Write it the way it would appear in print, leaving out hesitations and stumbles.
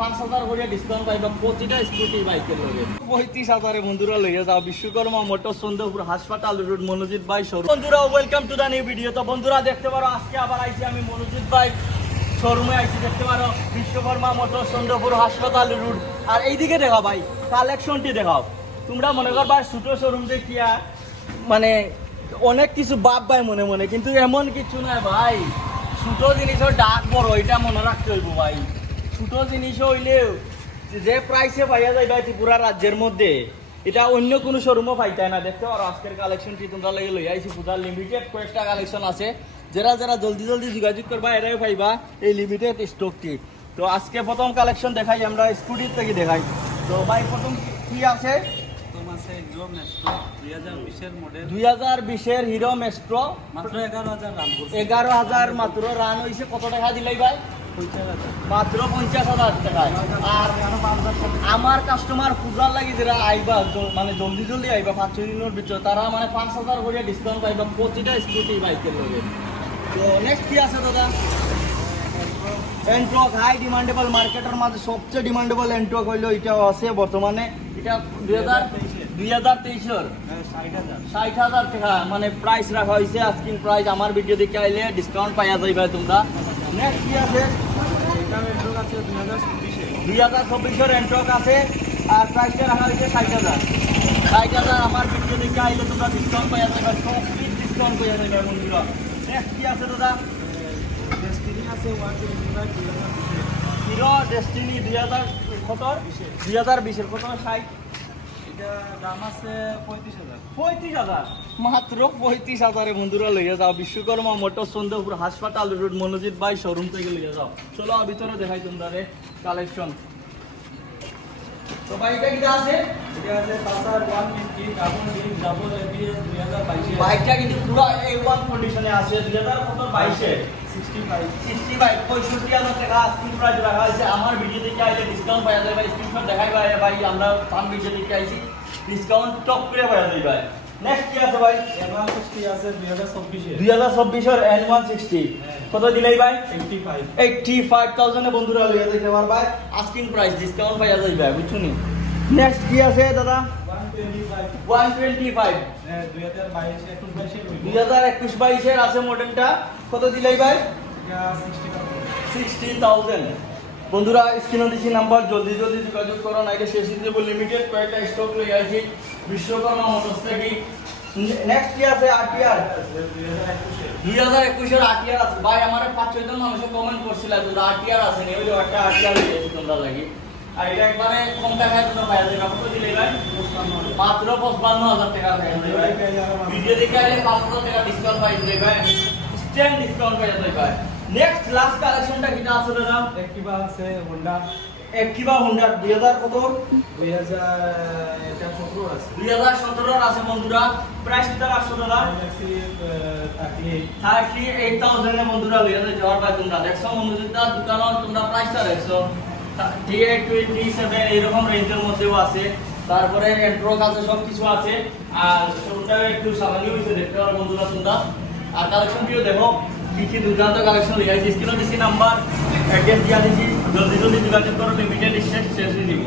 5,000 করে ডিসকাউন্ট পাইবা প্রতিটা স্কুটি বাইকের লগে 35,000 বন্ধুরা লইয়া যাও বিশ্বকর্মা মোটর চন্দ্রপুর হাসপাতাল রোড মনোজিৎ ভাই শোরুম। বন্ধুরা welcome to the new video. তো বন্ধুরা দেখতে পারো আজকে আবার আইছি আমি মনোজিৎ ভাই শোরুমে আইছি, দেখতে পারো বিশ্বকর্মা মোটর চন্দ্রপুর হাসপাতাল রোড। আর এইদিকে দেখাও ভাই কালেকশনটি দেখাও। তোমরা মনে করবা ছোট শোরুম দেখিয়া মানে অনেক কিছু বাপ ভাই মনে মনে, কিন্তু এমন কিছু নয় ভাই। ছোট জিনিসের ডাক বড়, এটা মনে রাখতে হইব ভাই। ছোট জিনিস হইলেও যে প্রাইসে পাইয়া যায় ভাই ত্রিপুরা রাজ্যের মধ্যে, এটা অন্য কোনো শোরুমও পাইতায় না। দেখতে পারো আজকের কালেকশনটি তোমরা লাগে লই আইছি। পূজার লিমিটেড কয়েকটা কালেকশন আছে, যারা যারা জলদি জলদি যোগাযোগ করবা এরাই পাইবা এই লিমিটেড স্টকটি। তো আজকে প্রথম কালেকশন দেখাই আমরা স্কুটির থেকে দেখাই। তো ভাই প্রথম কি আছে? 2020 হিরো মেস্ট্রো মাত্র 11,000 মাত্র রান হয়েছে। কত টাকা দিলাই ভাই? মাত্র 50,000 টাকায়। আর আমার কাস্টমার পূজার লাগে যারা আইবা মানে জলদি জলদি আইবা 5-6 দিনের ভিতরে, তারা মানে 5,000 করে ডিসকাউন্ট পাইবা প্রতিটা স্কুটি বাইকের লগে। তো নেক্সট কি আছে দাদা? এন্ট্রক হাই ডিমান্ডেবল, মার্কেটের মাঝে সবচেয়ে ডিমান্ডেবল এন্ট্রক হইলো এটা আছে বর্তমানে। এটা 2023-এর 60,000 টাকা মানে প্রাইস রাখা হয়েছে, আস্কিং প্রাইস। আমার ভিডিও দেখে আইলে ডিসকাউন্ট পাইয়া যাইবা তোমরা। নেক্সট কি আছে? 2024-এর এন্ট্রক আছে আর প্রাইসটা রাখা হয়েছে 60,000। আমার ভিডিও দেখে আইলে তোমরা ডিসকাউন্ট পাইয়া যাইবা, সব ডিসকাউন্ট পাইয়া যাইবা বন্ধুরা। নেক্সট কি আছে দাদা? হিরো ডেস্টিনি 2020-এর কত? 60। এটা দাম আছে 35,000 মাত্র 35,000 বন্ধুরা লইয়া যাও বিশ্বকর্মা মোটর চন্দ্রপুর হাসপাতাল রোড মনোজিৎ ভাই শোরুম থেকে লইয়া যাও। চলো ভিতরে দেখাই তোমরা কালেকশন। তো ভাই এটা কি আছে? এটা আছে পাসার 150 ডাবল এবিএস 2022 বাইকটা কিন্তু পুরো A1 কন্ডিশনে আছে। 2022-এ 65 65,000 টাকা আস্কিং প্রাইস রাখা হয়েছে। আমার ভিডিও দেখে আইলে ডিসকাউন্ট পাওয়া যায় ভাই। স্ক্রিনশট দেখাই ভাই, ভাই আমরা ফান ভিডিও দেখে আইছি, ডিসকাউন্ট টপ করে পাওয়া যায় ভাই। নেক্সট কি আছে ভাই? N160 আছে 2024-এর 2024-এর N160 কত দিলাই ভাই? 85,000 এ বন্ধুরা লইয়া যাইতে পারবা। আস্কিং প্রাইস ডিসকাউন্ট পাওয়া যায় ভাই, বুঝছনি। নেক্সট কি আছে দাদা? 125 2021-22-এর আছে মডেলটা। কত দিলাই ভাই? 60,000 বন্ধুরা স্ক্রিনে দিছি নাম্বার, জলদি জলদি যোগাযোগ করো, নাইলে শেষ হয়ে যাবে। লিমিটেড কয়েকটা স্টক লই আইছি বিশ্বকর্মা মোটরস থেকে। নেক্সট কি আছে? আরটিআর 2021-এর আরটিআর আছে ভাই। আমারে 5-6 জন মানুষ কমেন্ট করছিল যে আরটিআর আছে নি, ওই একটা আরটিআর দিয়েছি তোমরা লাগি। আর এটা একবারে কম টাকায় তোমরা পাওয়া যাবে। কত দিলে ভাই? মাত্র 55,000 টাকা পাওয়া যাবে ভাই। ভিডিও দেখে আইলে 5,000 টাকা ডিসকাউন্ট পাই দিলে ভাই, স্ট্যান্ড ডিসকাউন্ট পাওয়া যাবে ভাই। নেক্সট লাস্ট কালেকশনটা কিটা আছে দাদা? Activa আছে Honda Activa Honda 2000 কত? 2017 আছে 2017-এর আছে বন্ধুরা। প্রাইস কিটা রাখছো দাদা? 38,000 এ বন্ধুরা লইয়া যাই যাওয়ার ভাই। তোমরা দেখছো মনোজিৎদার দোকানত তোমরা প্রাইসটা দেখছো 38-27 এরকম রেঞ্জের মধ্যেও আছে। তারপরে এন্ট্রক আছে, সব কিছু আছে। আর শোরুমটা একটু সামান্য হইছে দেখতে পারো বন্ধুরা তোমরা। আর কালেকশনটিও দেখো কি দুর্দান্ত কালেকশন লিখা আছে। স্ক্রিনে দিছি নাম্বার, অ্যাড্রেস দিয়া দিছি, জলদি জলদি যোগাযোগ করো। লিমিটেড শেষ হয়ে দিব।